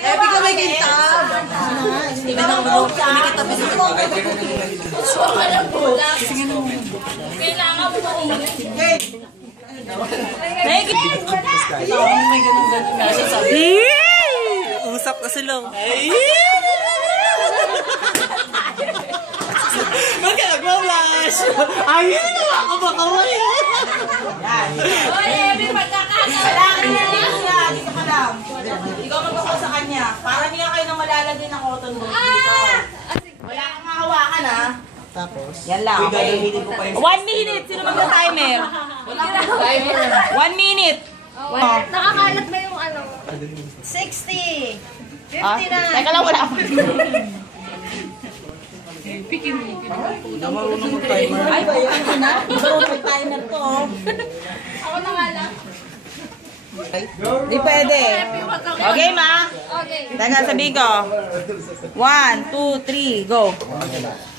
Epi ka may kintab. Hindi ka nang kumikita pa sa suwaka lang po. Kailangan mo ba umulit? May ganun-ganun na siya sabi. Usap ka sila. Magkagmamas! Ayun na ako baka wala. Oy, Epi, magkakasala ka na lang. Dito ka lang. Ikaw magkakaw sa kanya. Para niya kayo na malalagay ng cotton ball dito. Wala kang hawakan ha. Tapos? Yan lang. 1 minute. Sino magka-timer? Timer. 1 minute. Nakakalat ba yung ano? 60. 59. Teka lang, wala pa. Marunong mag-timer. Ay, ano na? Marunong mag-timer to. Ako na nga lang. Di pwede. Okay, ma? Okay. Teka, sabihin ko. 1, 2, 3, go.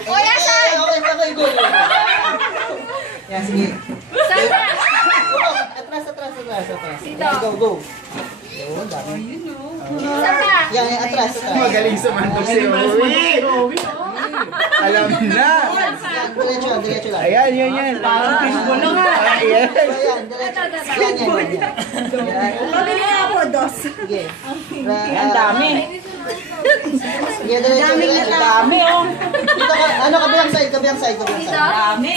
O, yasan! Okay, go. Yan, sige. Saan na? Atras. Dito. Go. Saan na? Yan, atras. Magaling sa mandok si Rowie. Alam na. Diretso lang. Ayan. Parang fishball lang nga. Ayan. Ayan, diretso. Yan. Pabili nga po, dos. Sige. Ang dami. Sige, diretso. Dami, oh. Dito ka, ano, kabilang side. Dami.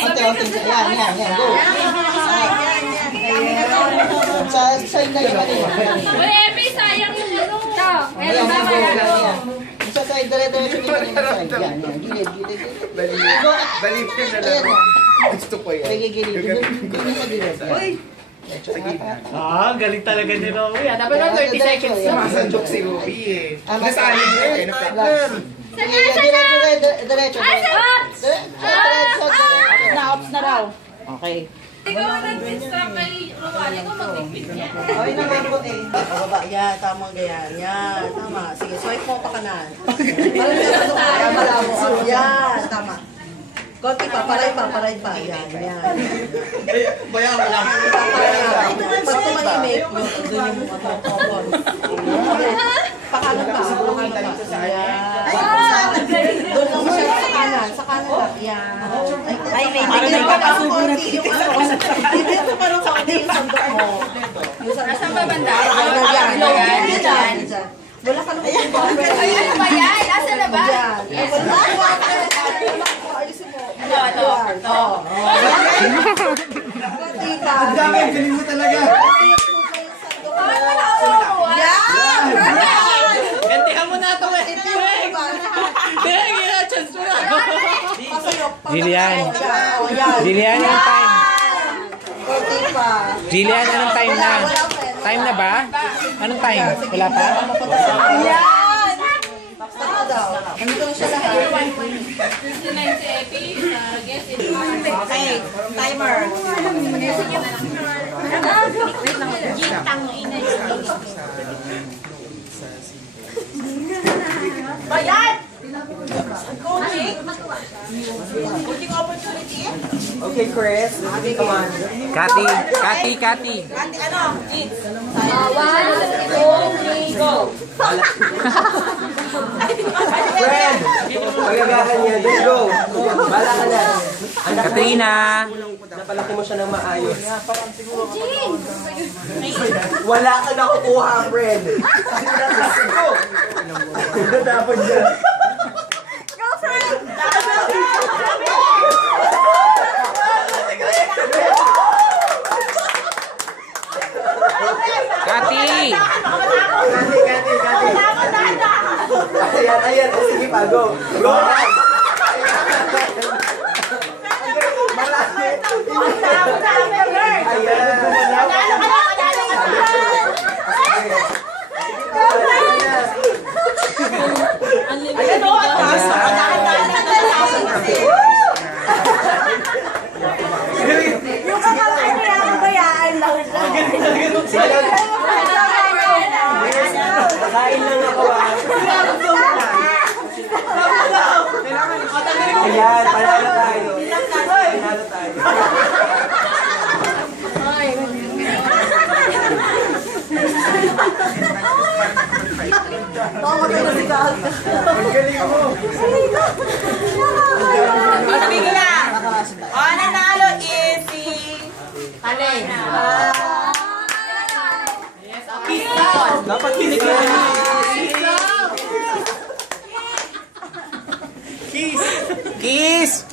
Onti. Yan, go. Sa side na yung kanina. Uy, Epi, sayang yung ano. Ito. Ayan, Meron ba go. meron? Yan. Sa side, diretso yung kanina side. Yan. Gilid. Balik na Ayan. lang. Gusto ko yan. Sige, gilid. Gilid sa gilid. Uy! Galing talaga ni Rowie. Dapat na 30 seconds na. Masandok si Rowie eh. Nasali niya eh. Sige, diretso. Diretso. Ops na raw. Okay. Ikaw ang nag-instruct kay Ruwali ko mag-bigpit niya. Okay naman po eh. Bababa, yan, tama ganyan. Yan, tama. Sige, swipe mo pa kanan. Yan, tama. Konti pa, paray pa. Yan. Bayaw mo lang. Pag tumahimik, doon yung common. Pakanan pa. Yan. Doon lang siya sa kanan. Sa kanan lang. Yan. Ay, may tigil ka pa konti. Dito parang konti yung sandok mo. Nasaan ba banda? Yan. Wala ka naman yung bumper. Ay, ano ba yan? Asan na ba? Yan. Ayusin mo. Ito. Konti pa. Ang dami, galing mo talaga. Gantihan mo na ito eh. Chance mo na. Jillian. Jillian, yung time. Konti pa. Jillian, anong time na? Time na ba? Anong time? Wala pa? Yan! Tapos na daw. Nandito na siya lahat. 69 si Epi. Guess it. Okay. Timer. Bayad! Coaching? Coaching opportunity? Okay, Chris. Come on. Kati. Ate, ano? Jeans. 1, 2, 3, go. Fred! Pagagahan niya. Let's go. Bala ka na. Katrina. Napalaki mo siya ng maayos. Wala ka nakukuha, Fred. Go! Dapat dyan. Go, Fred! Kati. Ayan. Sige pa, go. Go! Ayan o, ang taas na yung kakalaki niya ang bayaan lang. Kain lang ako Ayan, panalo tayo. Kiss!